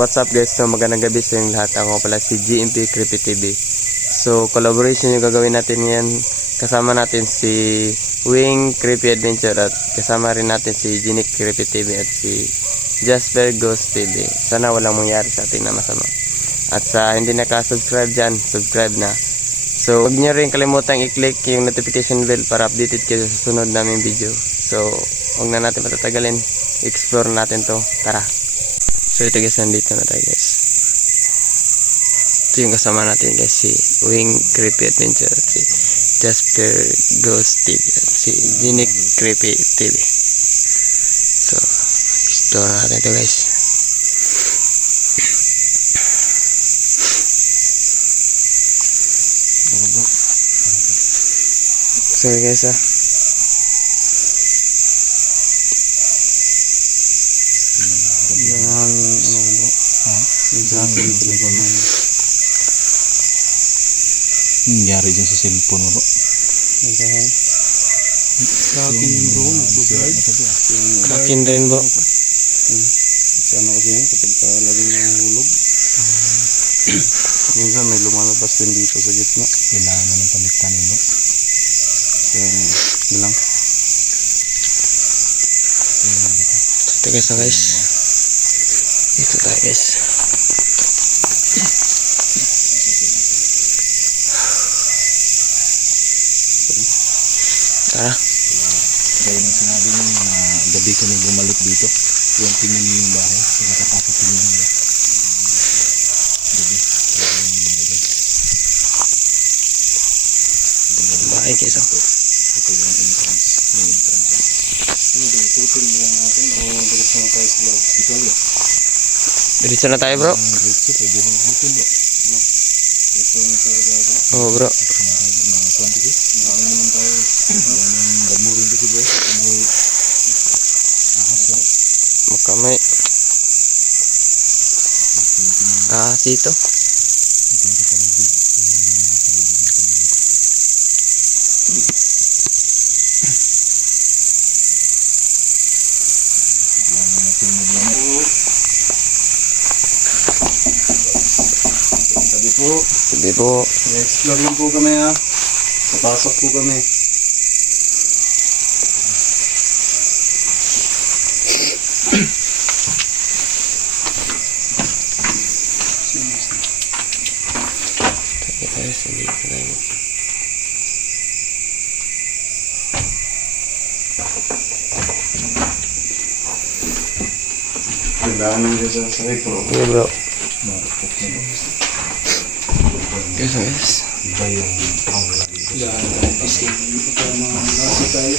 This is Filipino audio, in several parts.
what's up guys? So magandang gabi sa inyong lahat. Ako pala si GMP Creepy TV. So collaboration yung gagawin natin ngayon. Kasama natin si Wing Creepy Adventure at kasama rin natin si Genic Creepy TV at si Jasper Ghost TV. Sana walang mangyari sa atin na masama. At sa hindi naka-subscribe dyan, subscribe na. So huwag nyo rin kalimutang i-click yung notification bell para updated kayo sa sunod naming video. So huwag na natin patatagalin. Explore natin to. Tara. So ito guys, nandito na tayo guys. Ito yung kasama natin guys, si Wing Creepy Adventure at si Jasper Ghost TV at si Genic Creepy TV. So explore natin ito guys. So guys nangyari dyan sa cellphone mo bro. Sa akin yung bro, nagbablog. Akin rin bro. Sana kasi yan kapag laging nahulog. Minsan may lumalabas din dito sa gitna. Kailangan mo ng palitan bro. Kaya lang. Ito guys na guys. Ito tayo guys. Tara. Gaya ng sinabi niyo na gabi kami bumalik dito. Yung tingnan niyo yung bahay. Nakakatakot tingnan niyo. Gabi. Bahay guys oh. Ito yung entrance. Yung entrance. Ano ba? Tutuloy mo natin o diretso na tayo sa loob? Ito bro. Diretso na tayo bro. Diretso. Pwede rin dito bro. No? Ito yung sargado. Oo bro. Ito na tayo bro. Mga quantity. Marami naman tayo. Yung damurin kasi bro. May ahas lang. Makamay. Dito. Dito pa lang din. Paligid natin yun. Kailangan natin mag-ingat. Sabi po, Sige po. explore lang po kami ha. Papasok po kami. Kailangan ng Diyos sa sakit bro. Sige bro. Marupok na bro. Guys guys. Iba yung aura dito. Yan, escape. Ito pa mga nasa tayo.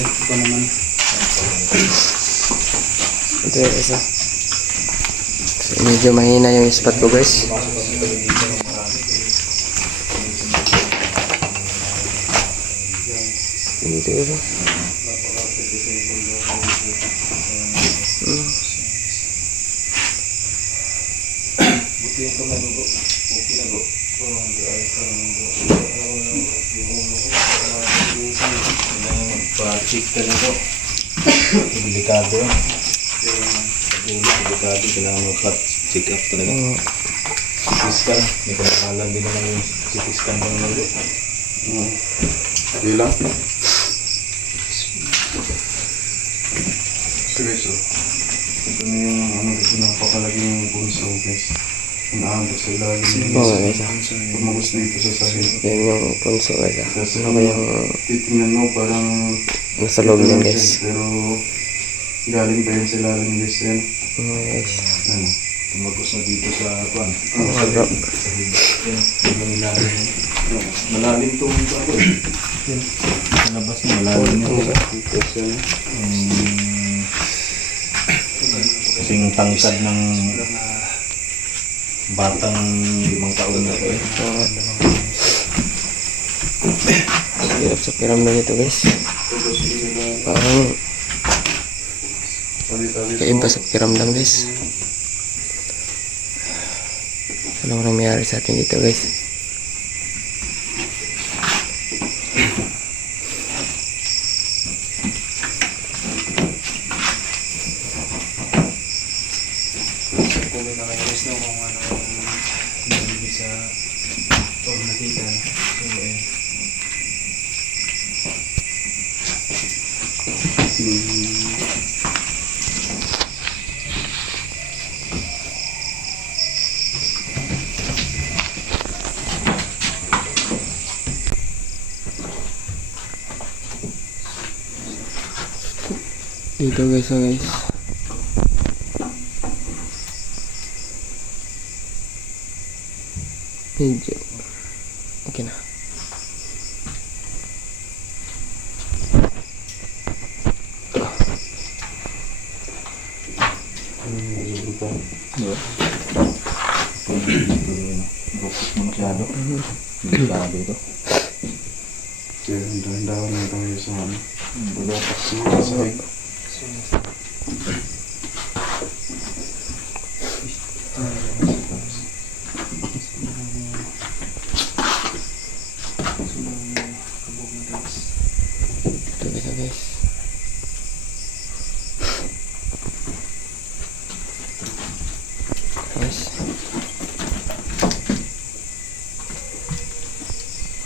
Ito pa naman. Ito yung isa. So, medyo mahina yung spot ko guys. Dito yun. Buti yung kamay mo bro. Okay na bro. Magpa-check ka na bro. Delikado yan. Delikado. Kailangan magpa-check up talaga. CT scan. May kailangan din naman yung CT scan mo na bro. Okay lang. Ito guys oh. Ito na yung ano guys. Napakalaging punso guys. Unaabot sa ilalim. Oo guys ah. Pumagos dito sa sahig. Yan yung punso guys ah. Kasi Ako yung titingnan mo parang nasa loob yan guys. pero galing pa yun sa ilalim guys yan. Oo guys. Ano? Tumagos na dito sa kwan. Oo bro. Sa higit. Yan. Yung ilalim. Malalim itong ito ako eh. Yan. Sa labas na malalim yan. Dito siya. Kasing tangkad ng batang 5 taon na ito eh. Hirap sa piramid nito guys. Parang kaiba sa piramdam guys. Ano nangyari sa atin dito guys? sa pag nakita. So, ayan. Dito guys, so guys. Medyo. Okay na. Bukos mo masyado. Hindi ka dito. Kaya dahan-dahan lang tayo sa ano. Bulapak sa sahig. Ito guys, so guys. Guys.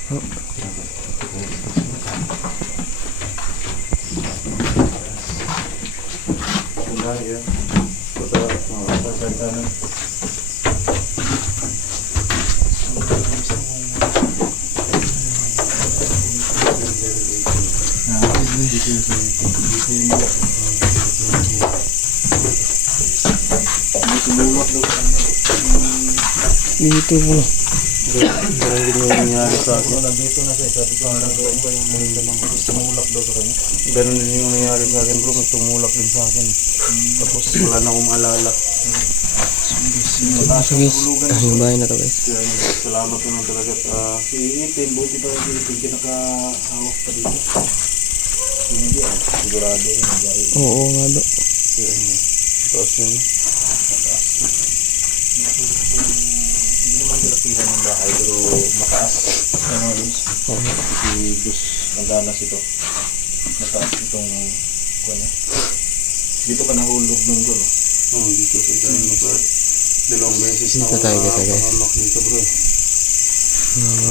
Oh. Kaya, Dito po. parang din yung nangyari sa akin. Nandito na siya. Sabi ko, harap ko yung maramdaman ko. Tumulak daw sa kanya. Ganun din yung nangyari sa akin bro, may tumulak din sa akin. Tapos wala na akong maalala. So guys, yung bahay na to guys. Kaya salamat naman talaga. Si Itin, buti pa si Itin, kinakahawak pa dito. Hindi sigurado rin. Oo nga do. Tapos yun. Hindi naman kalakihan ng bahay, pero mataas. Ano yun? Si Gus Mandanas ito. Mataas itong kuya. Dito ka nahulog nun bro. Oh, dito sa dahil na dalawang beses na Dito tayo, guys, guys. nakapahamak dito bro. Ano?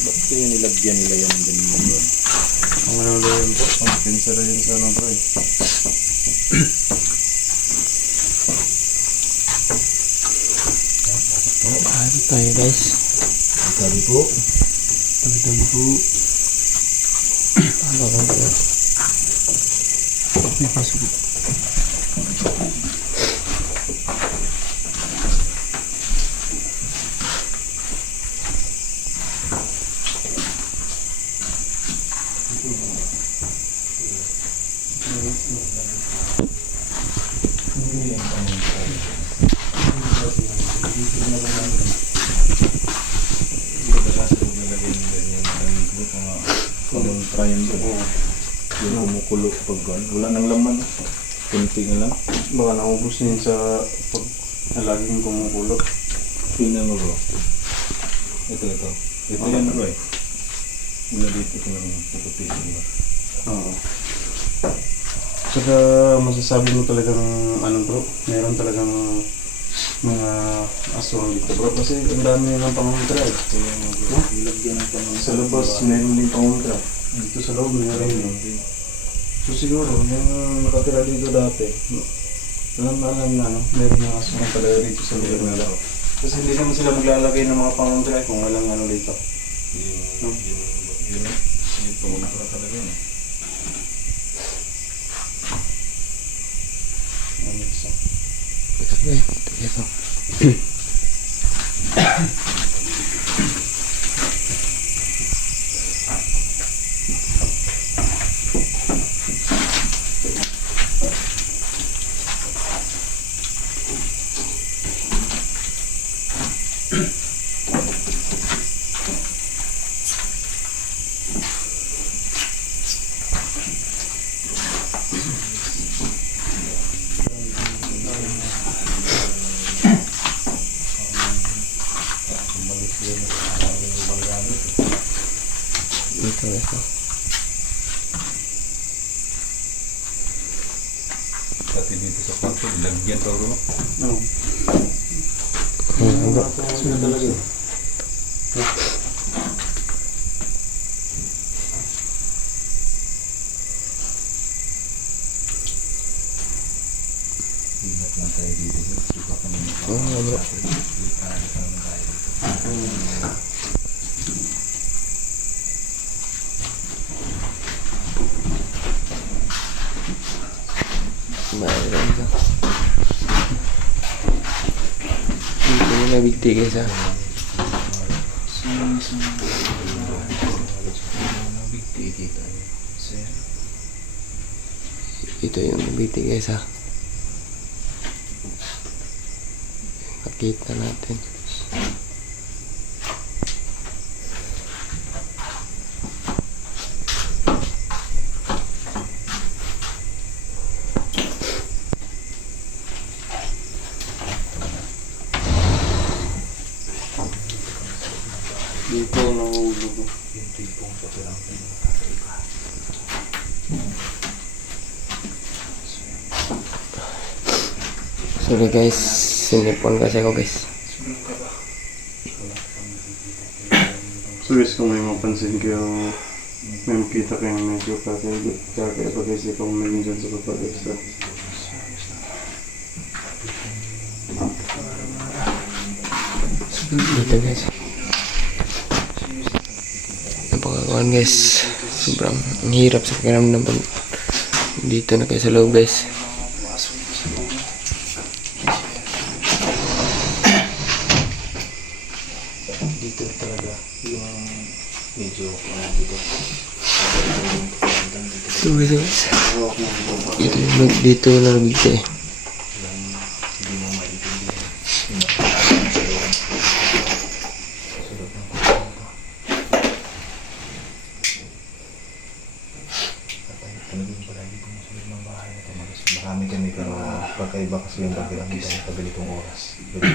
Ba't kaya nilagyan nila yan ng ganun bro? Ang ano na yun po? Ang pinsa na yun sa ano bro eh. Ano tayo guys? Sabi po. Tabi-tabi po. Ano ba ito? May pasok. Yung kumukulo pag wala nang laman. Kunti na lang. Baka naubos na yun sa pag laging kumukulo. Tingnan mo bro. Ito. Ito yan bro eh. Mula dito ko lang puputi bro. Oo. Saka masasabi mo talagang ano bro, meron talagang mga aswang dito bro. Kasi ang dami ng pangontra eh. Kaya mo bro. Nilagyan ng tanong Sa labas meron din pangontra. Dito sa loob meron din. So siguro, yung nakatira dito dati, alam na ano, meron mga aswang talaga dito sa lugar nila. Kasi hindi naman sila maglalagay ng mga pangontra kung walang ano dito. Yung pangontra talaga yun. Ano isa? Okay, ito. Ito. Pati dito sa Lagyan to bro. No. Sino talaga? Ingat lang tayo dito. Suka ka naman. Bro. Mayroon ka. Dito yung nabigti guys ha. Nabigti dito. Sir. Ito yung nabigti guys ha. Nakita natin. Dito nahulog. Yung tipong sa pirang Sorry guys, sinipon kasi ako guys. So guys, kung may mapansin kayo, may makita kayong medyo kakaya pa guys, ikaw may dyan sa baba guys. Dito guys. Napakakuan guys. Sobrang ang hirap sa pakiramdam pag dito na kayo sa loob guys. dito talaga yung medyo dito. Ito guys. Dito na nabigti eh. Hindi mo maintindihan. Talagang palagi kung masunod ng bahay na ito. Marami kami pero pagkaiba kasi yung pagkiramdam sa ganitong oras. Pero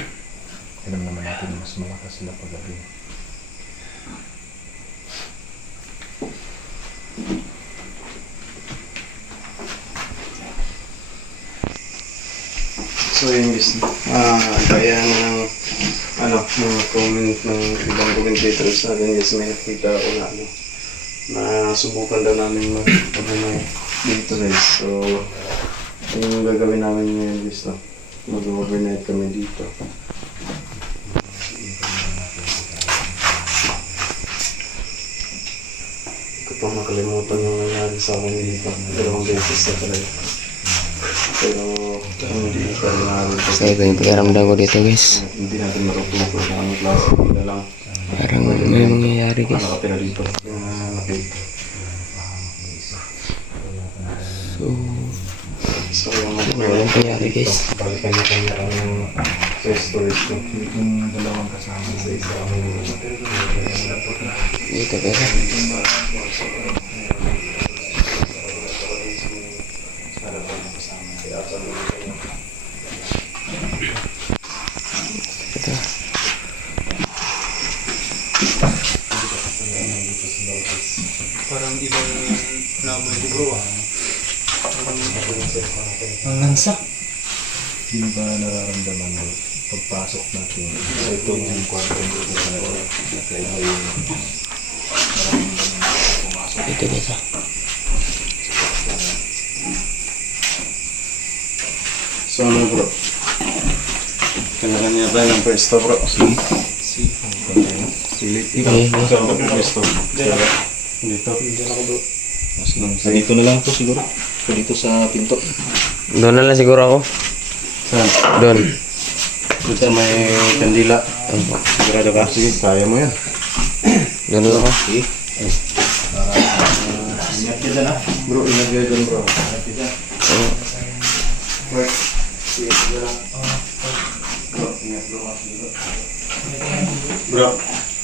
alam naman natin na mas malakas sila paggabi. So yun guys, kaya ng mga comment ng ibang commentator sa atin guys, may nakita ako na na subukan daw namin mag-overnight dito guys. So yung gagawin namin ngayon guys, mag-overnight kami dito. Hindi ko pa makalimutan yung nangyari sa akin dito. 2 beses na talaga. Pero hindi pa rin namin. So ito yung pakiramdam ko dito guys. Hindi natin matutunan kung anong klase nila lang. Parang may mangyayari guys. Nakapira dito. Yung nakita. So So yung walang nangyayari guys. kanya-kanya ang storage ko. Yung dalawang kasama sa isa. Dito guys. Ito. Parang ibang namoy ko bro ah. Ang lansa. Sino ba nararamdaman mo pagpasok natin? So ito yung kwarto dito na kaya ngayon. Dito guys ah. So ano bro? Kanya-kanya tayo ng pwesto bro. Sige. Okay. Saan ba yung pwesto? Dito. Dito na lang po siguro. Dito sa pinto. Doon na lang siguro ako. Saan? Doon. Dito may kandila. Sigurado ka? Sige, kaya mo yan. Doon lang ako. Sige. Ingat ka dyan ha. Bro, ingat ka dyan bro. Ingat ka dyan. Work. Sige, sige lang. Bro, ingat bro. Bro,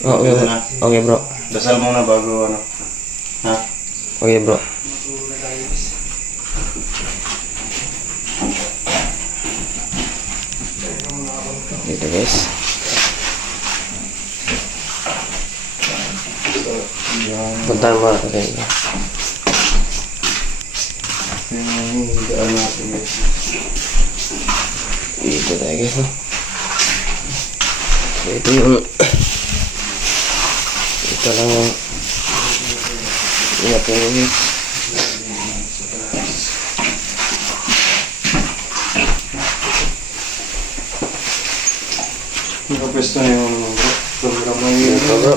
Okay bro. Okay bro. dasal muna bago ano. Ha? Okay bro. Dito guys. Puntahan mo ako tayo. Yung higaan natin guys. Dito tayo guys. No? So, ito yung ito lang yung ingat yung guys. Nakapwesto na yung program na yun. Ito bro.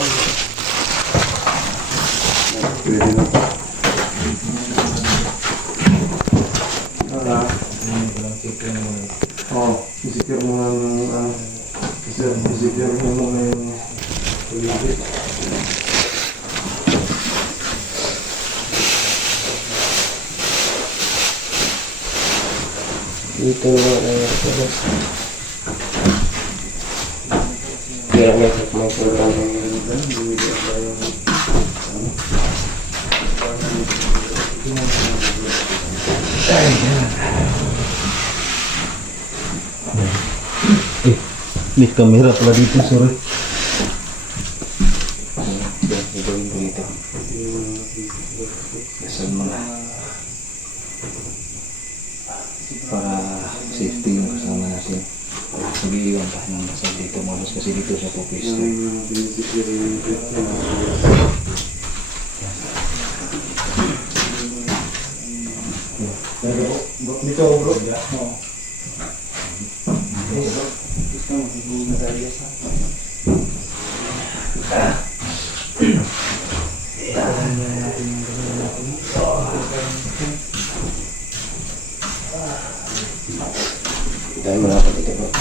Pwede na. Isikir mo nga ng isikir mo muna yung paligid. Dito na lang ito guys. Kaya may program. May kamera pala dito, sorry. Gagawin ko dito. Kasal mo na. Para safety yung kasama natin. Mag-iiwan tayo ng kasal dito modus kasi dito siya pupisto. Dito bro. Dahil malapit dito bro.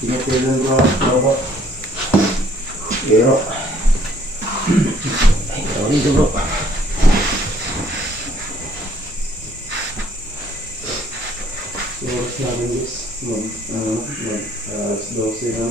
Ingat kayo dun bro. Pero ay, tawag dito bro. Oras namin guys. Alas 12 na.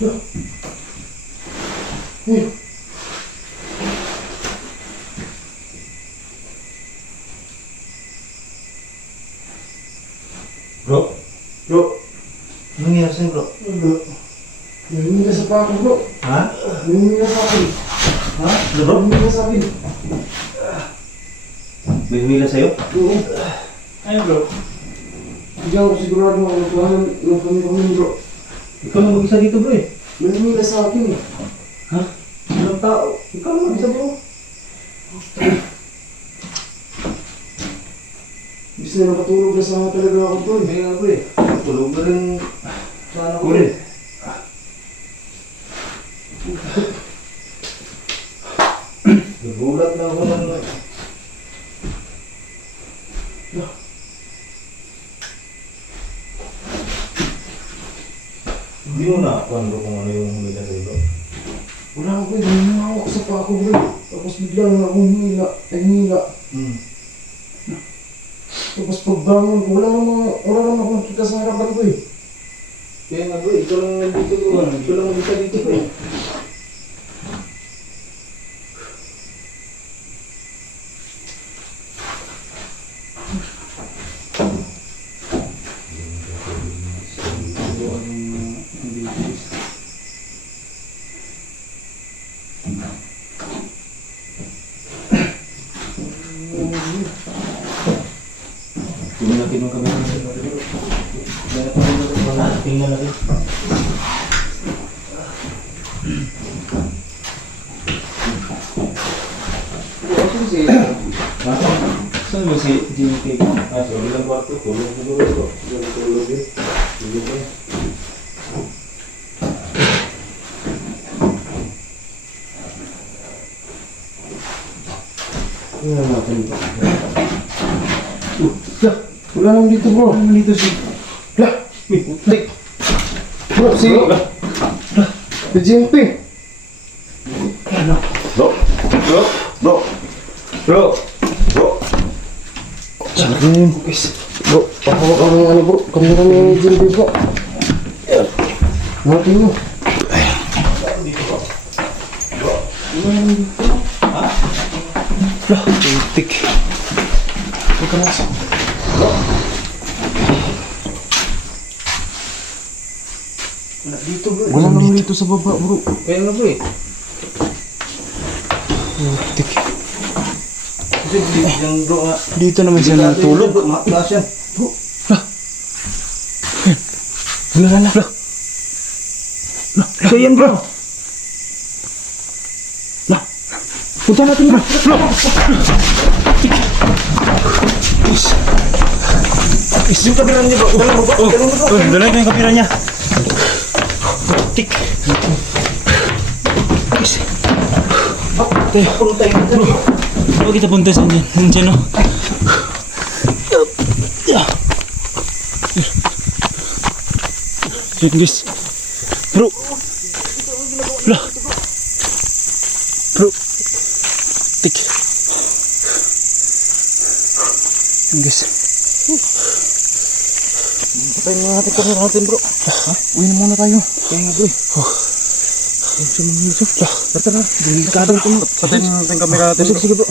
Bro? Bro? Anong nangyari sa'yo, bro? Bro, nangyayari ka sa pako, bro. Ha? Nangyayari ka sa akin. Ha? Bro? Nangyayari ka sa akin. May humila sa'yo? Oo. Ayun, bro. Hindi ako sigurado ang tuhanan ng kami, bro. Ikaw lang mag-isa dito, bro eh. May nangyayari sa akin eh. Ha? Walang tao. Ikaw lang mag-isa, bro. Ibig na nakatulog na sana talaga ako, bro. Kaya nga, bro eh. Tulog na rin. Sana ko rin. Nagulat na ako ng... Hindi mo na kung ano yung humila sa'yo, bro. Wala ako eh. May hawak sa pako, bro. Tapos bigla na akong humila. Ay, humila. Tapos pagbangon ko, wala namang akong kita sa harapan ko eh. Kaya nga, bro. Ikaw lang nandito, bro. Ikaw lang mag-isa dito, bro. Tingnan natin yung kamera natin. Tingnan natin. Saan ba si JP? Ah, sa ulang kwarto. Tulog siguro ito. Tulog eh. Tulog eh. Tingnan natin ito. Wala naman dito, bro. Wala naman dito si... Lah! Bro, si... Si GMP. Bro! Bro! Bro! Bro! Bro! Sabi na yun. Bro, pakawak ka ng ano, bro. Kamera ni GMP, bro. Natin mo. Lah, putik. Huwag ka nasa. Wala dito, bro. Wala naman dito sa baba, bro. Kaya nga, bro eh. Putik. Kasi yung bro nga. Dito naman siya natulog. Makaklas yan. Bro, lah. Wala na, lah. Ito yan, bro. Lah. Punta natin, bro. Lah. Yung kamera niya, bro. Dala mo, bro. Dala mo, bro. Dala ito yung kapira niya. Tik. Punta yun, bro. Huwag kita punta sa dyan. Nandiyan o. Yan guys. Bro. Lah. Bro. Tik. Yan guys. Patayin na natin kamera natin, bro. Uwi na muna tayo. Kaya nga, bro. Yung sa mga nito. Tara, delikado ito. Patayin na natin kamera natin. Sige, bro.